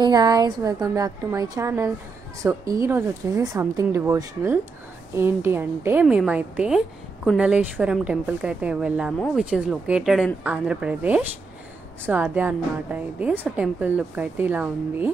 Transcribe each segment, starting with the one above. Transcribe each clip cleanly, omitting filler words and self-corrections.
Hey guys, welcome back to my channel. So ఈరోజు వచ్చేసి something devotional ఏంటి అంటే మేమైతే కుండలేశ్వరం టెంపుల్కి అయితే వెళ్ళాము, which is located in Andhra Pradesh. So అదే అన్నమాట ఇది. సో టెంపుల్ లుక్ అయితే ఇలా ఉంది.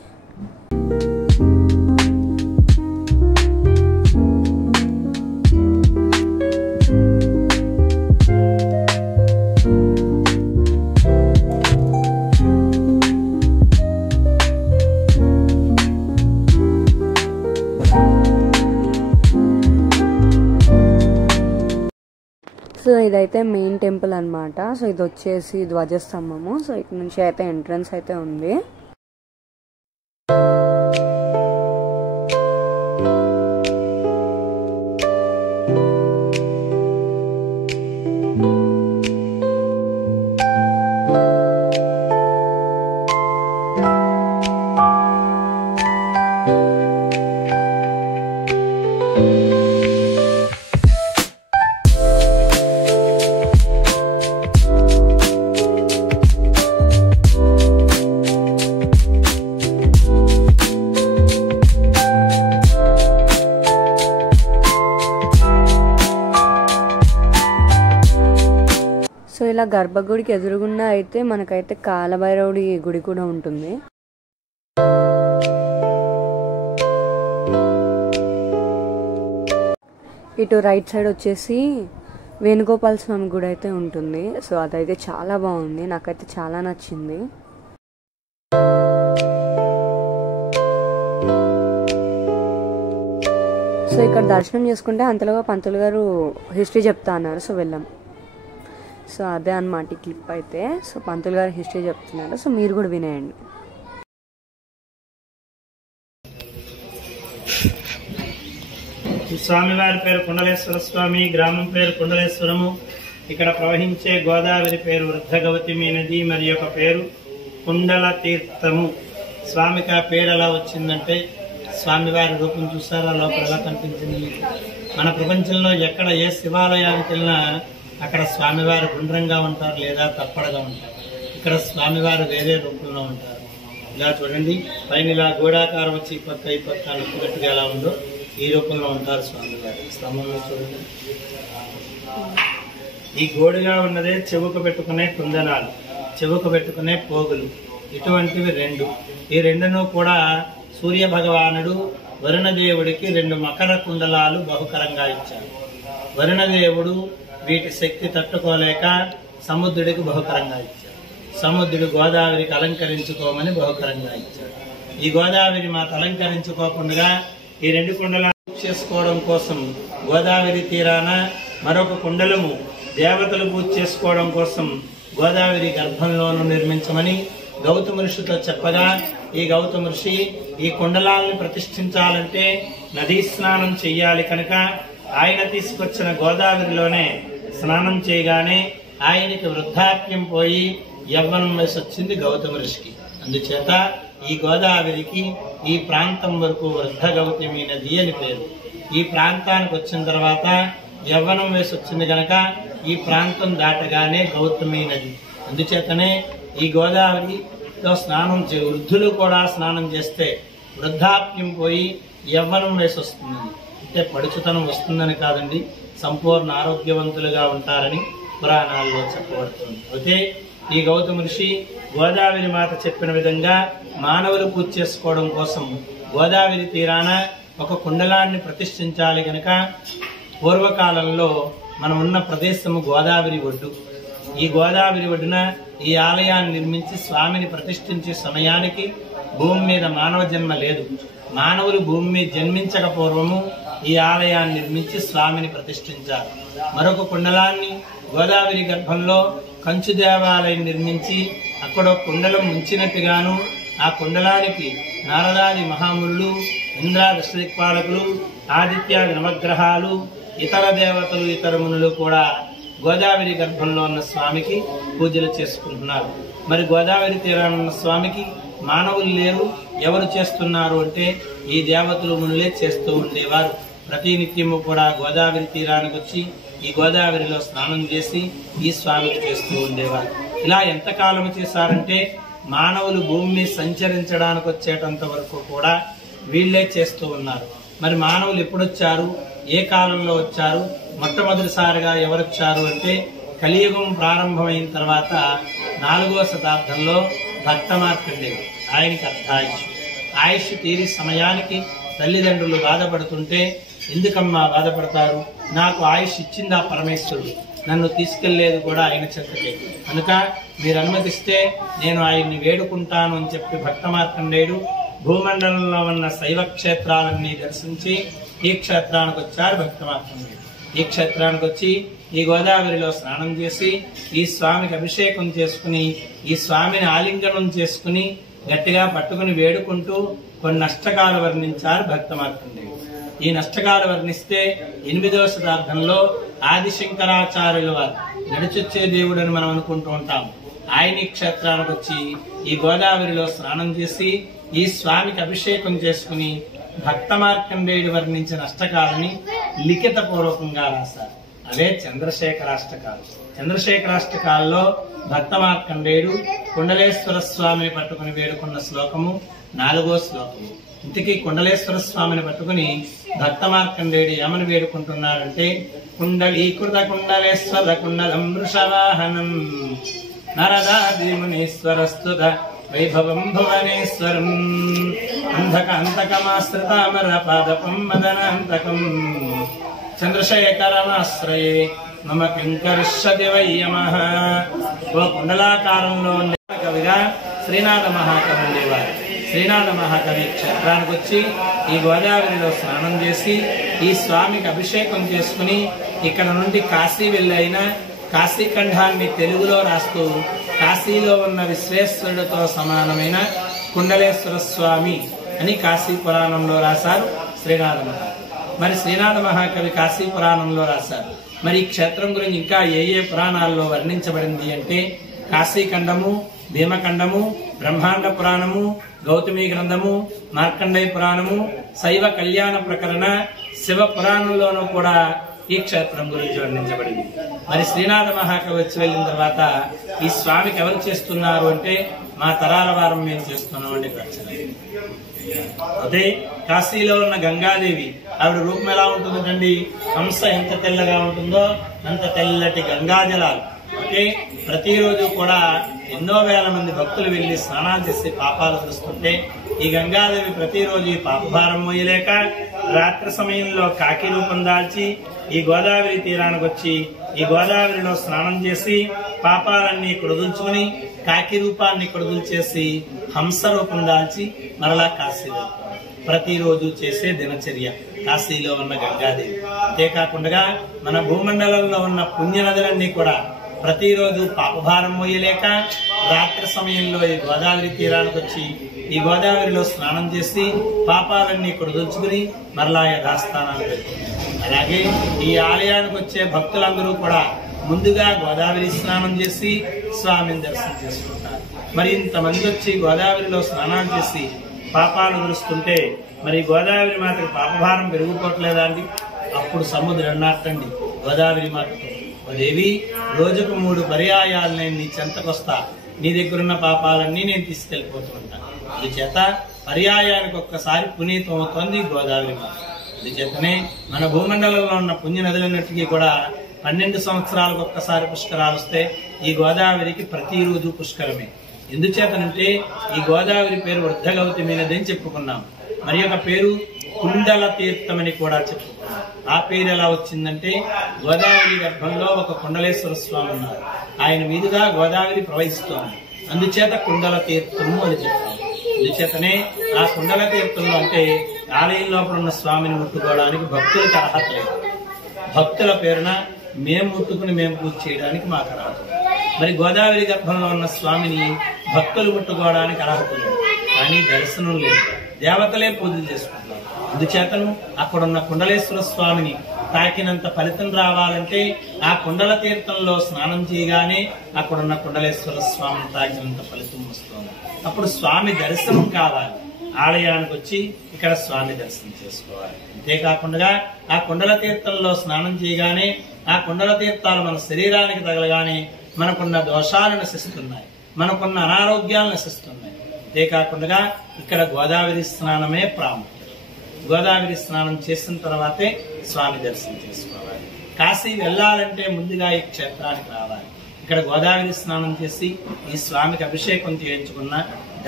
సో ఇదైతే మెయిన్ టెంపుల్ అన్నమాట. సో ఇది వచ్చేసి ధ్వజస్తంభము. సో ఇక్కడ నుంచి అయితే ఎంట్రన్స్ అయితే ఉంది. సో ఇలా గర్భగుడికి ఎదురుగుండా అయితే మనకైతే కాలభైరవుడి గుడి కూడా ఉంటుంది. ఇటు రైట్ సైడ్ వచ్చేసి వేణుగోపాల స్వామి గుడి అయితే ఉంటుంది. సో అదైతే చాలా బాగుంది, నాకైతే చాలా నచ్చింది. సో ఇక్కడ దర్శనం చేసుకుంటే అంతలోగా పంతులు గారు హిస్టరీ చెప్తా అన్నారు. సో వెళ్ళాం. సో అదే అన్నమాట ఈ క్లిప్ అయితే. సో పంతులు గారు హిస్టరీ చెప్తున్నారు, సో మీరు కూడా వినేయండి. స్వామివారి పేరు కుండలేశ్వర స్వామి, గ్రామం పేరు కుండలేశ్వరము. ఇక్కడ ప్రవహించే గోదావరి పేరు వృద్ధగౌతమి నది, మరి యొక్క పేరు కుండల తీర్థము. స్వామికి ఆ పేరు ఎలా వచ్చిందంటే, స్వామివారి రూపం చూసారా లోపల ఎలా కనిపించింది మీకు? మన ప్రపంచంలో ఎక్కడ ఏ శివాలయానికి వెళ్ళినా అక్కడ స్వామివారు గుండ్రంగా ఉంటారు లేదా తప్పడగా ఉంటారు. ఇక్కడ స్వామివారు వేరే రూపంలో ఉంటారు. ఇలా చూడండి, పైన ఇలా గోడాకారం వచ్చి ఈ పక్క నొప్పిగట్టుగా ఎలా ఉందో ఈ రూపంలో ఉంటారు స్వామివారు. స్తంభంలో చూడండి, ఈ గోడుగా ఉన్నదే చెవుకు పెట్టుకునే కుందనాలు, చెవుకు పెట్టుకునే పోగులు, ఇటువంటివి రెండు. ఈ రెండును కూడా సూర్య భగవానుడు వరుణదేవుడికి 2 మకర కుండలాలు బహుకరంగా ఇచ్చారు. వరుణదేవుడు వీటి శక్తి తట్టుకోలేక సముద్రుడికి బహుకరంగా ఇచ్చాడు. సముద్రుడు గోదావరికి అలంకరించుకోమని బహుకరంగా ఇచ్చాడు. ఈ గోదావరి మాత అలంకరించుకోకుండా ఈ 2 కుండలాలు చేసుకోవడం కోసం గోదావరి తీరాన మరొక కుండలము దేవతలు పూజ చేసుకోవడం కోసం గోదావరి గర్భంలోనూ నిర్మించమని గౌతమ ఋషితో చెప్పగా, ఈ గౌతమ ఋషి ఈ కుండలాలను ప్రతిష్ఠించాలంటే నదీ స్నానం చెయ్యాలి కనుక ఆయన తీసుకొచ్చిన గోదావరిలోనే స్నానం చేయగానే ఆయనకి వృద్ధాప్యం పోయి యవ్వనం వయసు వచ్చింది గౌతమ ఋషికి. అందుచేత ఈ గోదావరికి ఈ ప్రాంతం వరకు వృద్ధ గౌతమి నది అని పేరు. ఈ ప్రాంతానికి వచ్చిన తర్వాత యవ్వనం వయసు వచ్చింది కనుక ఈ ప్రాంతం దాటగానే గౌతమి నది. అందుచేతనే ఈ గోదావరిలో స్నానం వృద్ధులు కూడా స్నానం చేస్తే వృద్ధాప్యం పోయి యవ్వనం వయసు వస్తుంది. అంటే పడుచుతనం వస్తుందని కాదండి, సంపూర్ణ ఆరోగ్యవంతులుగా ఉంటారని పురాణాల్లో చెప్పబడుతుంది. అయితే ఈ గౌతమ ఋషి గోదావరి మాత చెప్పిన విధంగా మానవులు పూజ చేసుకోవడం కోసం గోదావరి తీరాన ఒక కుండలాన్ని ప్రతిష్ఠించాలి గనక పూర్వకాలంలో మనం ఉన్న ప్రదేశము గోదావరి ఒడ్డు. ఈ గోదావరి ఒడ్డున ఈ ఆలయాన్ని నిర్మించి స్వామిని ప్రతిష్ఠించే సమయానికి భూమి మీద మానవ జన్మ లేదు. మానవులు భూమి మీద జన్మించక పూర్వము ఈ ఆలయాన్ని నిర్మించి స్వామిని ప్రతిష్ఠించారు. మరొక కుండలాన్ని గోదావరి గర్భంలో కంచు దేవాలయం నిర్మించి అక్కడ కుండలం ముంచినట్టుగాను ఆ కుండలానికి నారదాది మహాములు, ఇంద్రాదశదిక్పాలకులు, ఆదిత్యాది నవగ్రహాలు, ఇతర దేవతలు, ఇతర మునులు కూడా గోదావరి గర్భంలో ఉన్న స్వామికి పూజలు చేసుకుంటున్నారు. మరి గోదావరి తీరాన ఉన్న స్వామికి మానవులు లేరు. ఎవరు చేస్తున్నారు అంటే ఈ దేవతలు మునులే చేస్తూ ఉండేవారు. ప్రతినిత్యము కూడా గోదావరి తీరానికి వచ్చి ఈ గోదావరిలో స్నానం చేసి ఈ స్వామికి చేస్తూ ఉండేవారు. ఇలా ఎంతకాలం చేశారంటే మానవులు భూమిని సంచరించడానికి వచ్చేటంత వరకు కూడా వీళ్లే చేస్తూ ఉన్నారు. మరి మానవులు ఎప్పుడొచ్చారు, ఏ కాలంలో వచ్చారు, మొట్టమొదటిసారిగా ఎవరొచ్చారు అంటే కలియుగం ప్రారంభమైన తర్వాత 4వ శతాబ్దంలో భక్త మార్కండేయుడు, ఆయనకి ఆయుష్ తీరి సమయానికి తల్లిదండ్రులు బాధపడుతుంటే, ఎందుకమ్మా బాధపడతారు, నాకు ఆయుష్ ఇచ్చిందా పరమేశ్వరుడు, నన్ను తీసుకెళ్లేదు కూడా ఆయన చెంతకే, కనుక మీరు అనుమతిస్తే నేను ఆయన్ని వేడుకుంటాను అని చెప్పి భక్త మార్కండేయుడు భూమండలంలో ఉన్న శైవ క్షేత్రాలన్నీ దర్శించి ఈ క్షేత్రానికి వచ్చారు. భక్త మార్కండేయుడు ఈ క్షేత్రానికి వచ్చి ఈ గోదావరిలో స్నానం చేసి ఈ స్వామికి అభిషేకం చేసుకుని ఈ స్వామిని ఆలింగనం చేసుకుని గట్టిగా పట్టుకుని వేడుకుంటూ కొన్ని నష్టకాలు వర్ణించారు భక్త మార్కండేయుడు. ఈ నష్టకాలు వర్ణిస్తే 8వ శతాబ్దంలో ఆదిశంకరాచార్యుల వారు నడిచొచ్చే దేవుడు అని మనం అనుకుంటూ ఉంటాం. ఆయన ఈ క్షేత్రానికి వచ్చి ఈ గోదావరిలో స్నానం చేసి ఈ స్వామికి అభిషేకం చేసుకుని భక్త మార్కండేయుడు వర్ణించిన అష్టకాలని లిఖిత పూర్వకంగా రాశారు. అవే చంద్రశేఖరాష్టకాలు. చంద్రశేఖరాష్టకాల్లో భక్త మార్కండేయుడు కుండలేశ్వర స్వామిని పట్టుకుని వేడుకున్న శ్లోకము 4వ శ్లోకము. ఇంతకీ కుండలేశ్వర స్వామిని పట్టుకుని భక్త మార్కండేయుడు ఏమని వేడుకుంటున్నాడంటే, కుండలీకృత కుండలేశ్వర కుండలం వృషవాహనం నరదాదిమునీశ్వరస్తుత వైభవం భువనేశ్వరం అంధక అంతకమాశ్రితామర పాదపం మదనాంతకం చంద్రశేఖరమాశ్రయే మమ కింకరిష్యతి వయ్యమః. ఓ కుండలాకారంలో కవిగా శ్రీనాథ మహాకవి ఉండేవారు. శ్రీనాథ మహాకవి క్షేత్రానికి వచ్చి ఈ గోదావరిలో స్నానం చేసి ఈ స్వామికి అభిషేకం చేసుకుని ఇక్కడ నుండి కాశీ వెళ్ళైన కాశీఖండాన్ని తెలుగులో రాస్తూ కాశీలో ఉన్న విశ్వేశ్వరుడితో సమానమైన కుండలేశ్వర స్వామి అని కాశీ పురాణంలో రాశారు శ్రీనాథ మహాకవి. మరి శ్రీనాథ మహాకవి కాశీ పురాణంలో రాశారు. మరి ఈ క్షేత్రం గురించి ఇంకా ఏ పురాణాల్లో వర్ణించబడింది అంటే కాశీఖండము, భీమఖండము, బ్రహ్మాండ పురాణము, గౌతమి గ్రంథము, మార్కండేయ పురాణము, శైవ కళ్యాణ ప్రకరణ, శివ పురాణంలోనూ కూడా ఈ క్షేత్రం గురించి వర్ణించబడింది. మరి శ్రీనాథ మహాకవి వచ్చి వెళ్ళిన తర్వాత ఈ స్వామికి ఎవరు చేస్తున్నారు అంటే మా తరాల వారం మేము చేస్తున్నాం అండి. అదే కాశీలో ఉన్న గంగాదేవి, ఆవిడ రూపం ఎలా ఉంటుందండి, హంస ఎంత తెల్లగా ఉంటుందో అంత తెల్లటి గంగాజలాలు. ఓకే, ప్రతిరోజు కూడా ఎన్నో వేల మంది భక్తులు వెళ్లి స్నానాలు చేసి పాపాలు తెలుస్తుంటే ఈ గంగాదేవి ప్రతిరోజు ఈ పాపభారం మోయలేక రాత్రి సమయంలో కాకి రూపం దాల్చి ఈ గోదావరి తీరానికి వచ్చి ఈ గోదావరిలో స్నానం చేసి పాపాలన్నీ కొడుదుల్చుకుని కాకి రూపాన్ని కొడుదుల్చేసి హంస రూపం దాల్చి మరలా కాశీ ప్రతిరోజు చేసే దినచర్య కాశీలో ఉన్న గంగాదేవి. అంతేకాకుండా మన భూమండలంలో ఉన్న పుణ్య నదులన్నీ కూడా ప్రతిరోజు పాపభారం మోయలేక రాత్రి సమయంలో ఈ గోదావరి తీరానికి వచ్చి ఈ గోదావరిలో స్నానం చేసి పాపాలన్నీ కొడుదలుచుకుని మరలా యథాస్థానాలు పెట్టుకుంటారు. అలాగే ఈ ఆలయానికి వచ్చే భక్తులందరూ కూడా ముందుగా గోదావరి స్నానం చేసి స్వామిని దర్శనం చేసుకుంటారు. మరి ఇంతమంది వచ్చి గోదావరిలో స్నానాలు చేసి పాపాలు గురుస్తుంటే మరి గోదావరి మాతకి పాపభారం పెరిగిపోవట్లేదా అండి? అప్పుడు సముద్రం అన్నట్టండి గోదావరి మాతకు, దేవి రోజుకు 3 పర్యాయాలు నేను నీ చెంతకొస్తా, నీ దగ్గరున్న పాపాలన్నీ నేను తీసుకెళ్లిపోతూ ఉంటాను. అందుచేత పర్యాయానికి ఒక్కసారి పునీతం అవుతోంది గోదావరి మాత. అందుచేతనే మన భూమండలంలో ఉన్న పుణ్య నదులన్నిటికీ కూడా 12 సంవత్సరాలకు ఒక్కసారి పుష్కరాలు వస్తే ఈ గోదావరికి ప్రతిరోజు పుష్కరమే. ఎందుచేతనంటే ఈ గోదావరి పేరు వృద్ధగౌతమి నది అని చెప్పుకున్నాం. మరి ఒక పేరు కుండల తీర్థమని కూడా చెప్పుకున్నాం. ఆ పేరు ఎలా వచ్చిందంటే గోదావరి గర్భంలో ఒక కుండలేశ్వర స్వామి ఉన్నారు, ఆయన మీదుగా గోదావరి ప్రవహిస్తోంది, అందుచేత కుండల తీర్థము అని చెప్పారు. అందుచేతనే ఆ కుండల తీర్థంలో అంటే ఆలయం లోపల ఉన్న స్వామిని ముట్టుకోవడానికి భక్తులకు అర్హత లేదు. భక్తుల పేరున మేము ముట్టుకుని మేము పూజ చేయడానికి మాకు అర్హత. మరి గోదావరి గర్భంలో ఉన్న స్వామిని భక్తులు ముట్టుకోవడానికి అర్హత లేదు, కానీ దర్శనం లేదు, దేవతలే పూజలు చేసుకుంటారు. అందుచేతను అక్కడున్న కుండలేశ్వర స్వామిని తాకినంత ఫలితం రావాలంటే ఆ కుండల తీర్థంలో స్నానం చేయగానే అక్కడున్న కుండలేశ్వర స్వామిని తాకినంత ఫలితం వస్తుంది. అప్పుడు స్వామి దర్శనం కావాలి, ఆలయానికి వచ్చి ఇక్కడ స్వామి దర్శనం చేసుకోవాలి. అంతేకాకుండా ఆ కుండల తీర్థంలో స్నానం చేయగానే ఆ కుండల తీర్థాలు మన శరీరానికి తగలగానే మనకున్న దోషాలను నశిస్తున్నాయి. మనకున్న అనారోగ్యాలు నశిస్తున్నాయి. అంతేకాకుండా ఇక్కడ గోదావరి స్నానమే ప్రాముఖ్యం. గోదావరి స్నానం చేసిన తర్వాతే స్వామి దర్శనం చేసుకోవాలి. కాశీ వెళ్ళాలంటే ముందుగా ఈ క్షేత్రానికి రావాలి. ఇక్కడ గోదావరి స్నానం చేసి ఈ స్వామికి అభిషేకం చేయించుకున్న,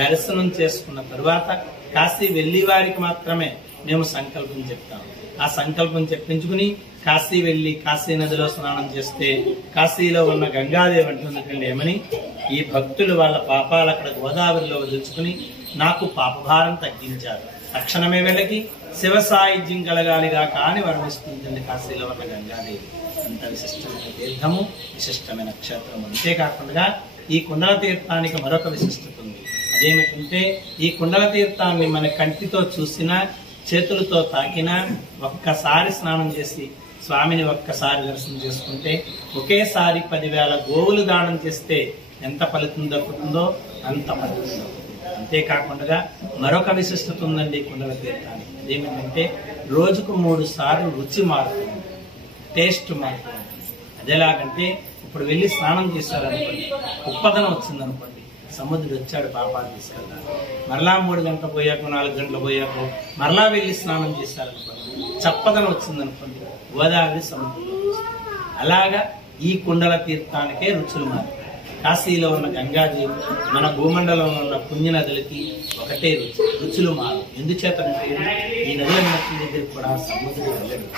దర్శనం చేసుకున్న తరువాత కాశీ వెళ్లి వారికి మాత్రమే మేము సంకల్పం చెప్తాం. ఆ సంకల్పం చెప్పించుకుని కాశీ వెళ్లి కాశీ నదిలో స్నానం చేస్తే కాశీలో ఉన్న గంగాదేవి అంటున్నటువంటి ఏమని, ఈ భక్తులు వాళ్ళ పాపాలు అక్కడ గోదావరిలో వదులుచుకుని నాకు పాపభారం తగ్గించారు, తక్షణమే వెళ్ళకి శివ సాయుధ్యం కలగాలిగా కాని వర్ణిస్తుంది కాశీలో ఉన్న గంగాదేవి. అంత విశిష్టమైన తీర్థము, విశిష్టమైన క్షేత్రము. అంతేకాకుండా ఈ కుండల తీర్థానికి మరొక విశిష్టత ఉంది. అదేమిటంటే ఈ కుండల తీర్థాన్ని మన కంటితో చూసినా, చేతులతో తాకినా, ఒక్కసారి స్నానం చేసి స్వామిని ఒక్కసారి దర్శనం చేసుకుంటే, ఒకేసారి 10,000 గోవులు దానం చేస్తే ఎంత ఫలితం దక్కుతుందో అంత ఫలితం దక్కుతుంది. అంతేకాకుండా మరొక విశిష్టత ఉందండి కుండల తీర్థానికి. అదేమిటంటే రోజుకు 3 సార్లు రుచి మారుతుంది, టేస్ట్ మారుతుంది. అదేలాగంటే ఇప్పుడు వెళ్ళి స్నానం చేశారనుకోండి, ఉప్పదనం వచ్చిందనుకోండి, సముద్రుడు వచ్చాడు పాపాలు తీసుకెళ్ళాలి, మరలా 3 గంటలు పోయాక 4 గంటలు పోయాక మరలా వెళ్ళి స్నానం చేశారనుకోండి, చప్పదనం వచ్చిందనుకోండి, గోదావరి సముద్రంలో. అలాగా ఈ కుండల తీర్థానికే రుచులు మారు. కాశీలో ఉన్న గంగాదేవి మన భూమండలంలో ఉన్న పుణ్యనదులకి ఒకటే రుచులు మారు. ఎందుచేతంటే ఈ నదులన్నింటి దగ్గర కూడా సముద్రుడు వెళ్ళడు.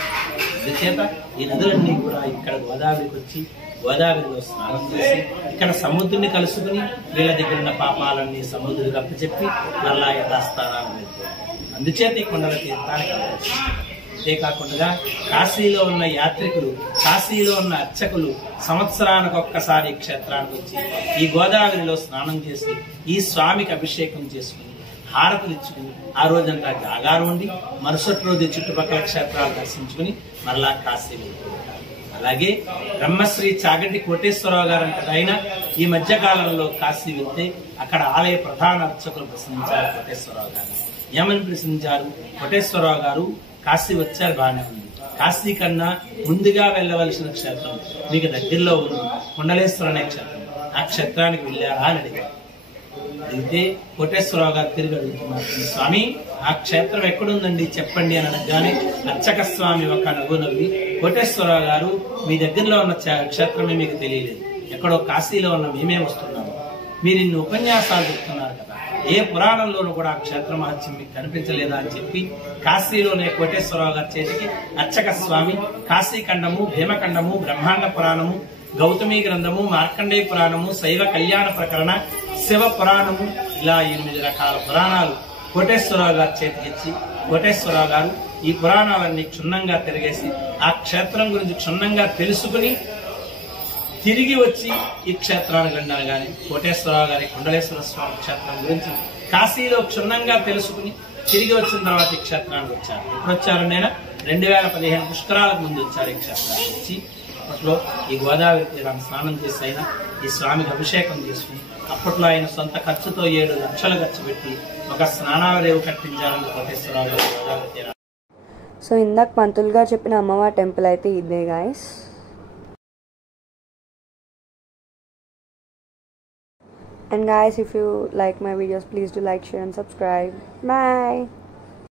అందుచేత ఈ నదులన్నీ కూడా ఇక్కడ గోదావరికి వచ్చి గోదావరిలో స్నానం చేసి ఇక్కడ సముద్రుని కలుసుకుని వీళ్ళ దగ్గర ఉన్న పాపాలన్నీ సముద్రుడికి అప్పచెప్పి మరలా యథాస్థానాన్ని వెళ్తారు. అందుచేత ఈ కొండల తీర్థానికి. అంతేకాకుండా కాశీలో ఉన్న యాత్రికులు, కాశీలో ఉన్న అర్చకులు సంవత్సరానికి ఒక్కసారి క్షేత్రానికి వచ్చి ఈ గోదావరిలో స్నానం చేసి ఈ స్వామికి అభిషేకం చేసుకుని హారతులు ఇచ్చుకుని ఆ రోజంతా జాగారం ఉండి మరుసటి రోజు చుట్టుపక్కల క్షేత్రాలు దర్శించుకుని మరలా కాశీ వెళ్తుంటారు. అలాగే బ్రహ్మశ్రీ చాగంటి కోటేశ్వరరావు గారు అంటే ఆయన ఈ మధ్య కాలంలో కాశీ వెళ్తే అక్కడ ఆలయ ప్రధాన అర్చకులు ప్రశ్నించారు కోటేశ్వరరావు గారు. ఏమని ప్రశ్నించారు? కోటేశ్వరరావు గారు కాశీ వచ్చారు, బాగానే ఉంది, కాశీ కన్నా ముందుగా వెళ్ళవలసిన క్షేత్రం మీకు దగ్గరలో ఉంది కుండలేశ్వర అనే క్షేత్రం, ఆ క్షేత్రానికి వెళ్ళారా అని అడిగారు. అడిగితే కోటేశ్వరరావు గారు తిరిగి అడుగుతున్నారు, స్వామి ఆ క్షేత్రం ఎక్కడుందండి చెప్పండి అని అనగానే అర్చక స్వామి ఒక నవ్వు నవ్వి, కోటేశ్వరరావు గారు మీ దగ్గరలో ఉన్న క్షేత్రమే మీకు తెలియలేదు, ఎక్కడో కాశీలో ఉన్న మేమే వస్తున్నాము, మీరు ఇన్ని ఉపన్యాసాలు చెప్తున్నారు కదా, ఏ పురాణంలోనూ కూడా ఆ క్షేత్ర మహత్యం మీకు కనిపించలేదా అని చెప్పి కాశీలోనే కోటేశ్వరరావు గారి చేతికి అర్చక స్వామి కాశీఖండము, భీమఖండము, బ్రహ్మాండ పురాణము, గౌతమి గ్రంథము, మార్కండేయ పురాణము, శైవ కళ్యాణ ప్రకరణ, శివ పురాణము, ఇలా 8 రకాల పురాణాలు కోటేశ్వరరావు గారి చేతికిచ్చి కోటేశ్వరరావు గారు ఈ పురాణాలన్నీ క్షుణ్ణంగా తిరిగేసి ఆ క్షేత్రం గురించి క్షుణ్ణంగా తెలుసుకుని తిరిగి వచ్చి ఈ క్షేత్రానికి వెళ్ళారు. కానీ కోటేశ్వరరావు గారి కుండలేశ్వర స్వామి క్షేత్రం గురించి కాశీలో క్షుణ్ణంగా తెలుసుకుని తిరిగి వచ్చిన తర్వాత ఈ క్షేత్రానికి వచ్చారు. ఎప్పుడు వచ్చారు? నేను 2015 పుష్కరాలకు ముందు వచ్చారు ఈ క్షేత్రానికి. వచ్చి అప్పట్లో ఈ గోదావరి తీరాన్ని స్నానం చేసి అయినా ఈ స్వామికి అభిషేకం చేసుకుని అప్పట్లో ఆయన సొంత ఖర్చుతో 7 లక్షలు ఖర్చు పెట్టి ఒక స్నానాలరేవు కట్టించారని కోటేశ్వరరావు గారు గోదావరి తీరా. సో ఇందాక పంతులుగా చెప్పిన అమ్మవారి టెంపుల్ అయితే ఇదే guys. And guys, if you like my videos, please do like, share and subscribe. Bye.